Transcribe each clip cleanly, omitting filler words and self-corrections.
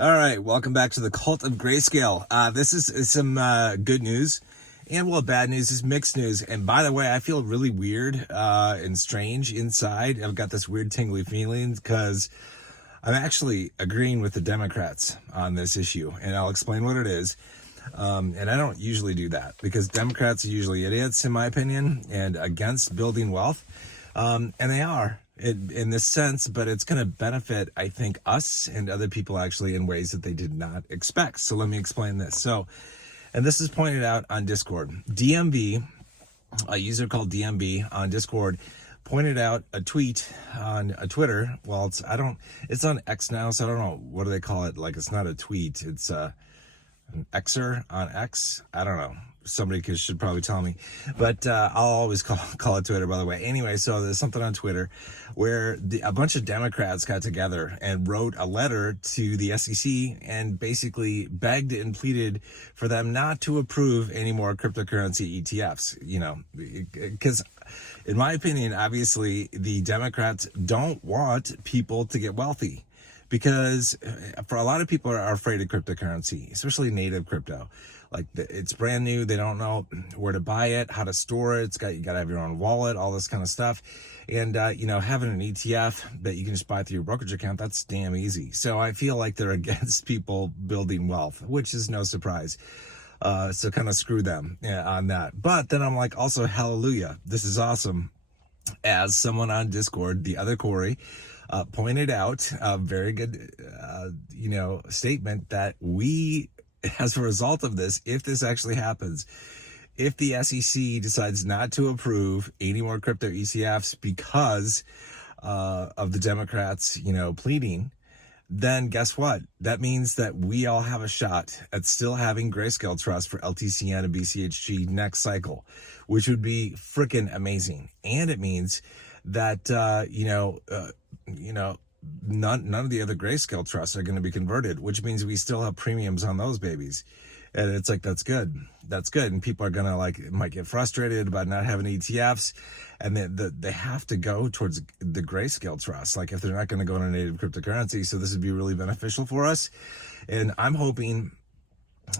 All right, welcome back to the Cult of Grayscale. This is some good news, and well, bad news is mixed news. And by the way, I feel really weird and strange inside. I've got this weird tingly feeling because I'm actually agreeing with the Democrats on this issue, and I'll explain what it is. And I don't usually do that because Democrats are usually idiots, in my opinion, and against building wealth. And they are in this sense, but it's going to benefit, I think, us and other people actually in ways that they did not expect. So let me explain this. So, and this is pointed out on Discord. DMB, a user called DMB on Discord, pointed out a tweet on Twitter. Well, it's on X now, so I don't know, what do they call it? Like, it's not a tweet, it's an Xer on X. I don't know. Somebody should probably tell me, but I'll always call it Twitter, by the way. Anyway, so there's something on Twitter where a bunch of Democrats got together and wrote a letter to the SEC and basically begged and pleaded for them not to approve any more cryptocurrency ETFs, because in my opinion, obviously the Democrats don't want people to get wealthy. Because for a lot of people are afraid of cryptocurrency, especially native crypto. Like it's brand new. They don't know where to buy it, how to store it. You got to have your own wallet, all this kind of stuff. And, having an ETF that you can just buy through your brokerage account, that's damn easy. So I feel like they're against people building wealth, which is no surprise. So kind of screw them on that. But then I'm like, also, hallelujah. This is awesome. As someone on Discord, the other Corey, pointed out a very good, statement that we, as a result of this, if this actually happens, if the SEC decides not to approve any more crypto ETFs because of the Democrats, pleading, then guess what? That means that we all have a shot at still having Grayscale Trust for LTCN and BCHG next cycle, which would be freaking amazing. And it means that, none of the other Grayscale trusts are going to be converted, which means we still have premiums on those babies. And it's like, that's good. That's good. And people are going to might get frustrated about not having ETFs. And they have to go towards the Grayscale trust. Like if they're not going to go into native cryptocurrency. So this would be really beneficial for us. And I'm hoping,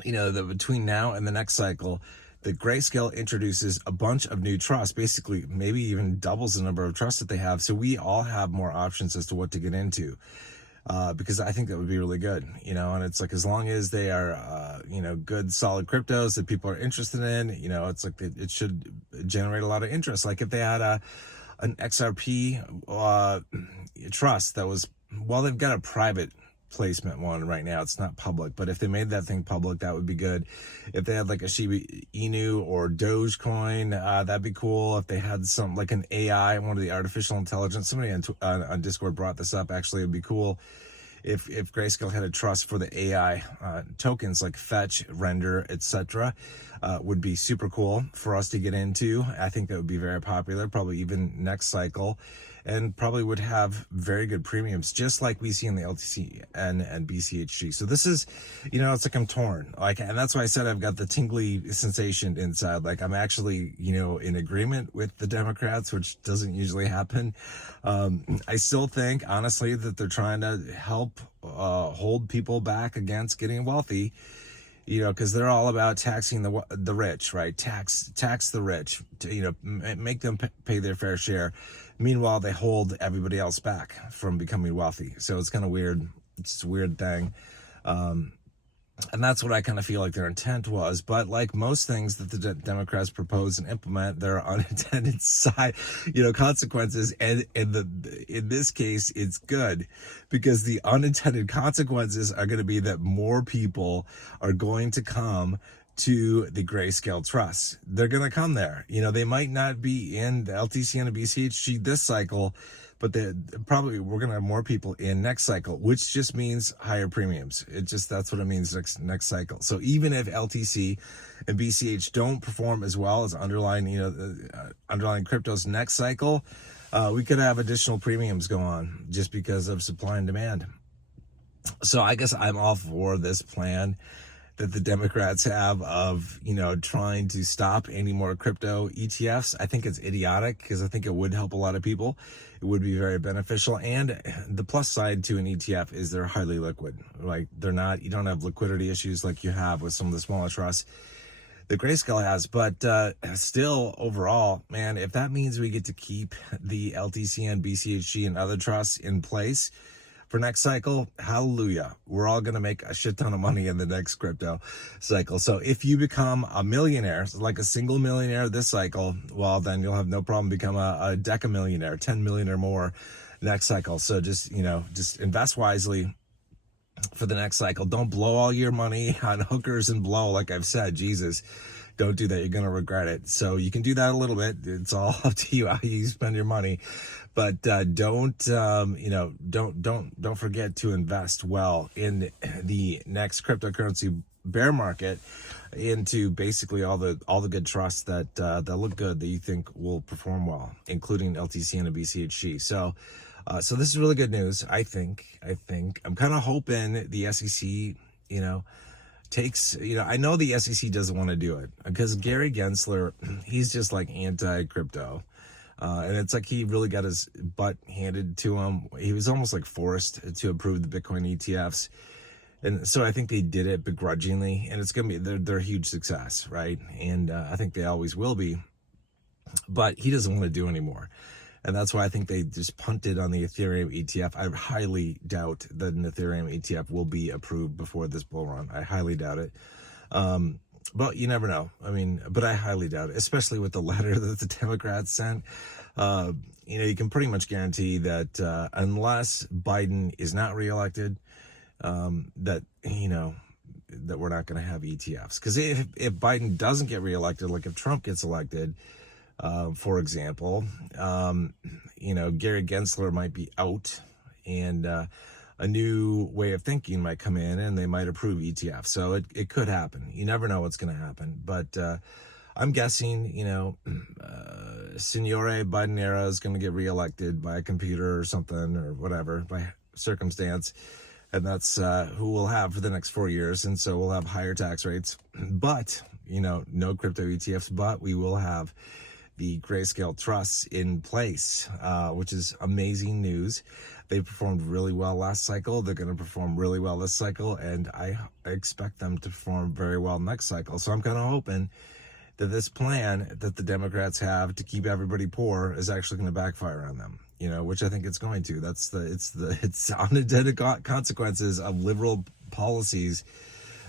that between now and the next cycle, that Grayscale introduces a bunch of new trusts, basically maybe even doubles the number of trusts that they have. So we all have more options as to what to get into. Because I think that would be really good, and it's like, as long as they are, good, solid cryptos that people are interested in, it's like it should generate a lot of interest. Like if they had an XRP, trust that was, well, they've got a private placement one right now. It's not public, but if they made that thing public, that would be good. If they had like a Shiba Inu or Dogecoin, that'd be cool. If they had some like an AI, one of the artificial intelligence, somebody on Discord brought this up. Actually, it'd be cool if Grayscale had a trust for the AI tokens like Fetch, Render, etc. Would be super cool for us to get into. I think that would be very popular, probably even next cycle, and probably would have very good premiums, just like we see in the LTC and BCHG. So this is, it's like I'm torn. And that's why I said I've got the tingly sensation inside. Like I'm actually, in agreement with the Democrats, which doesn't usually happen. I still think, honestly, that they're trying to help hold people back against getting wealthy. Because they're all about taxing the rich, right? Tax the rich, to, make them pay their fair share. Meanwhile, they hold everybody else back from becoming wealthy. So it's kind of weird. It's a weird thing. And that's what I kind of feel like their intent was. But like most things that the Democrats propose and implement, there are unintended consequences. And in this case, it's good because the unintended consequences are going to be that more people are going to come to the Grayscale Trust. They're going to come there. They might not be in the LTCN and BCHG this cycle, but we're going to have more people in next cycle, which just means higher premiums. That's what it means next cycle. So even if LTC and BCH don't perform as well as underlying cryptos next cycle, we could have additional premiums go on just because of supply and demand. So I guess I'm all for this plan that the Democrats have of, trying to stop any more crypto ETFs. I think it's idiotic because I think it would help a lot of people. It would be very beneficial. And the plus side to an ETF is they're highly liquid. Like you don't have liquidity issues like you have with some of the smaller trusts the Grayscale has. But still, overall, man, if that means we get to keep the LTCN, BCHG, and other trusts in place for next cycle, hallelujah. We're all going to make a shit ton of money in the next crypto cycle. So if you become a millionaire, like a single millionaire this cycle, well, then you'll have no problem become a decamillionaire, 10 million or more next cycle. So just invest wisely for the next cycle. Don't blow all your money on hookers and blow. Like I've said, Jesus, don't do that. You're going to regret it. So you can do that a little bit. It's all up to you how you spend your money. But don't forget to invest well in the next cryptocurrency bear market into basically all the good trusts that look good that you think will perform well, including LTCN and BCHG. So this is really good news. I think I'm kind of hoping the SEC, takes, I know the SEC doesn't want to do it because Gary Gensler, he's just like anti-crypto. And it's like he really got his butt handed to him. He was almost like forced to approve the Bitcoin ETFs. And so I think they did it begrudgingly, and it's going to be, they're a huge success, right? And I think they always will be, but he doesn't want to do anymore. And that's why I think they just punted on the Ethereum ETF. I highly doubt that an Ethereum ETF will be approved before this bull run. I highly doubt it. But you never know. But I highly doubt it, especially with the letter that the Democrats sent. You can pretty much guarantee that unless Biden is not reelected, that we're not going to have ETFs. Because if Biden doesn't get reelected, like if Trump gets elected, for example, Gary Gensler might be out, and a new way of thinking might come in, and they might approve ETFs. So it could happen. You never know what's going to happen. But I'm guessing, Signore Bidenera is going to get reelected by a computer or something or whatever, by circumstance. And that's who we'll have for the next 4 years. And so we'll have higher tax rates. But, no crypto ETFs, but we will have the Grayscale trusts in place, which is amazing news. They performed really well last cycle. They're going to perform really well this cycle, and I expect them to perform very well next cycle. So I'm kind of hoping that this plan that the Democrats have to keep everybody poor is actually going to backfire on them, which I think it's going to. It's unintended consequences of liberal policies.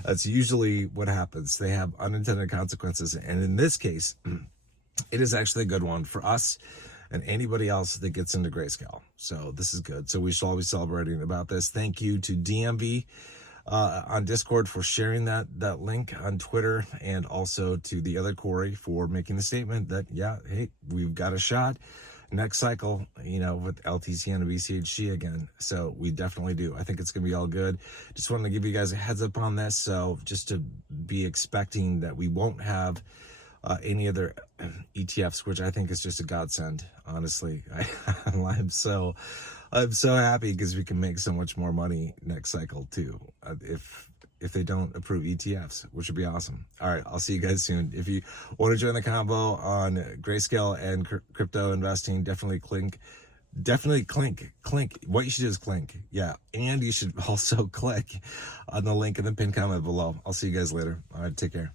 That's usually what happens. They have unintended consequences, and in this case, it is actually a good one for us and anybody else that gets into Grayscale. So this is good. So we should all be celebrating about this. Thank you to DMV on Discord for sharing that link on Twitter, and also to the other Corey for making the statement that, hey, we've got a shot next cycle, with LTCN and BCHG again. So we definitely do. I think it's going to be all good. Just wanted to give you guys a heads up on this. So just to be expecting that we won't have any other ETFs, which I think is just a godsend. Honestly, I'm so happy because we can make so much more money next cycle too. If they don't approve ETFs, which would be awesome. All right, I'll see you guys soon. If you want to join the combo on Grayscale and crypto investing, definitely clink. What you should do is clink. Yeah, and you should also click on the link in the pinned comment below. I'll see you guys later. All right, take care.